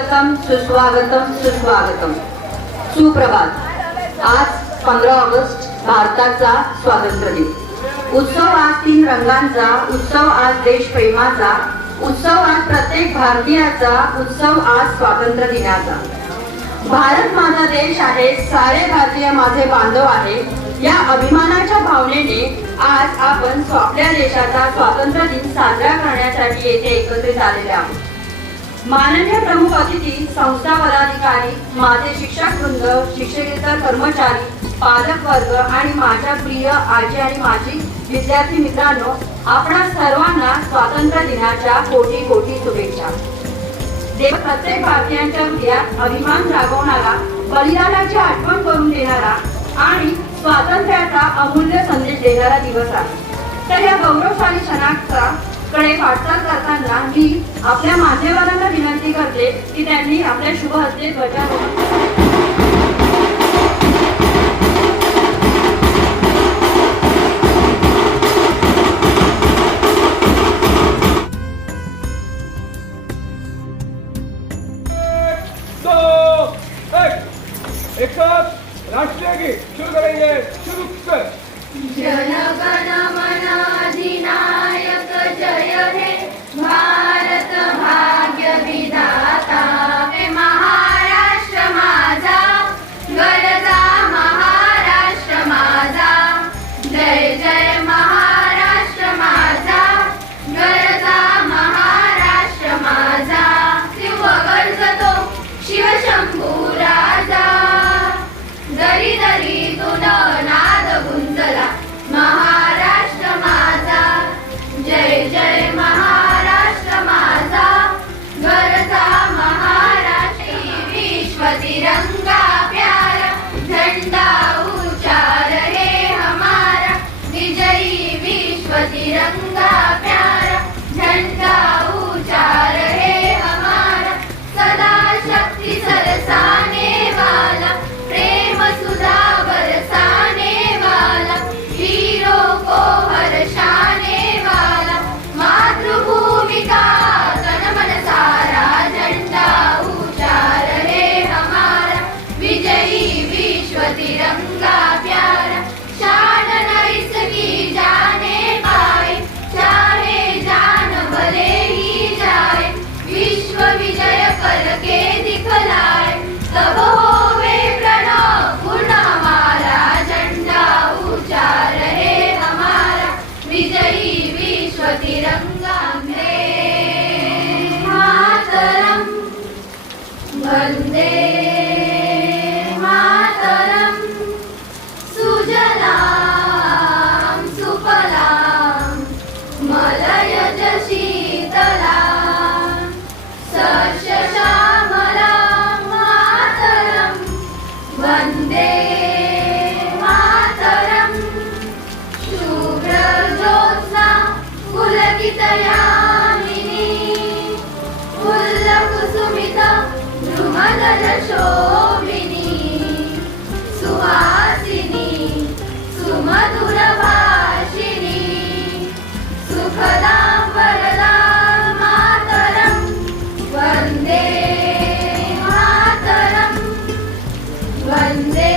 स्वागतम सुस्वागतम सुस्वागतम. सुप्रभात. आज 15 ऑगस्ट भारताचा स्वातंत्र्य दिन. उत्सव आज 3 रंगांचा, उत्सव आज देशप्रेमाचा, उत्सव आज प्रत्येक भारतीयाचा, उत्सव आज स्वातंत्र्य दिनाचा. भारत माझा देश आहे, सारे भारतीय माझे बांधव आहे, या अभिमानाच्या भावनेने आज आपण आपल्या देशाचा स्वातंत्र्य दिन साजरा करण्यासाठी येथे एकत्रित आलेले आहोत. माननीय प्रमुख अतिथी, संस्था पदाधिकारी, माझे शिक्षक वृंद, शिक्षकेतर कर्मचारी, पालक वर्ग आणि माझ्या प्रिय आजी आणि माजी विद्यार्थी मित्रांनो, आपणा सर्वांना स्वातंत्र्य दिनाच्या कोटी कोटी शुभेच्छा. देव प्रत्येक भारतीयांच्या हृदयात अभिमान जागवणारा, बलिदानाची आठवण करून देणारा आणि स्वातंत्र्याचा अमूल्य संदेश देणारा दिवस आहे. तर या गौरवशाली क्षणाचा कडे वाटचाल करताना मी आपल्या मान्यवरांना विनंती करते की त्यांनी आपल्या शुभ हस्ते ध्वजारोहण. एक साथ राष्ट्रीय गीत शुरू करेंगे. शुरू कर. जन गण मन अधिनायक जय हे भारत भाग्य विधाता. हे महाराष्ट्र माझा गरजा महाराष्ट्र माझा. जय जय महाराष्ट्र माझा गरजा महाराष्ट्र माझा. शिव गर्जतो शिवशंभू राजा. दरी दरीतून नाद गुंजला महाराष्ट्र माझा. जय जय महाराष्ट्र माझा गरजा महाराष्ट्र. विश्व तिरंगा प्यारा झंडा ऊंचा रहे हमारा. विजयी विश्व तिरंगा प्यारा झंडा ऊंचा रहे हमारा. सदा शक्ति सरसाने वाला, प्रेम सुधा बरसाने वाला, वीरों को हर्षाने वाला. मातृभूमि का तन मन सारा झंडा ऊंचा रहे हमारा. विजयी विश्व तिरंगा प्यारा. शान न इसकी जाने पाए, चाहे जान भले ही जाए. विश्व विजय करके दिखलाए, तब होवे प्रणव पूर्ण हमारा. झंडा ऊंचा रहे हमारा. विजयी विश्व तिरंगा. मातरम वंदे मातरम. सुजलां सुफलां मलयज शीतलां. सस्य श्यामलां मातरं वन्दे मातरं. शुभ्र ज्योत्स्ना पुलकितयामिनी. फुल्लकुसुमित द्रुमदल शोभिनी. सुहासिनी सुमधुर भाषिणी. सुखदां वरदां मातरं वन्दे मातरं. वन्दे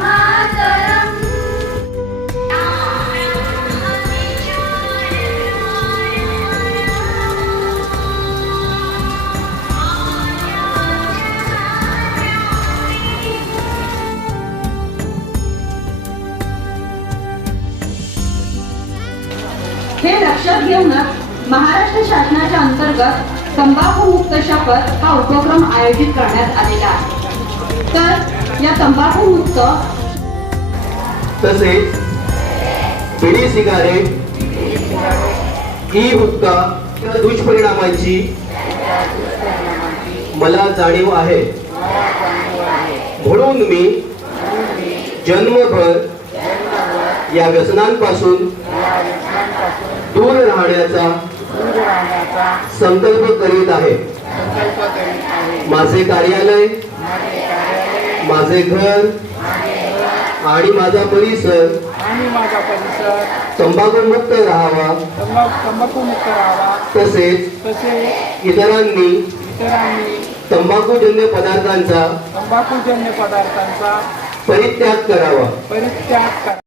मातरं. हे लक्षात घेऊनच महाराष्ट्र शासनाच्या अंतर्गत तंबाखू मुक्त शपथ हा उपक्रम आयोजित करण्यात आलेला आहे. तर या तंबाखू मुक्त तसेच बिडी सिगारेट, ई हुक्का या दुष्परिणामांची मला जाणीव आहे. म्हणून मी जन्मभर या व्यसनांपासून दूर राहण्याचा संकल्प करीत आहे. माझे कार्यालय, माझे घर आणि माझा परिसर मी माझा परिसर तंबाखूमुक्त राहावा, तंबाखूमुक्त राहावा. तसेच इतरांनी तंबाखूजन्य पदार्थांचा तंबाखूजन्य पदार्थांचा परित्याग करावा. परित्याग करा.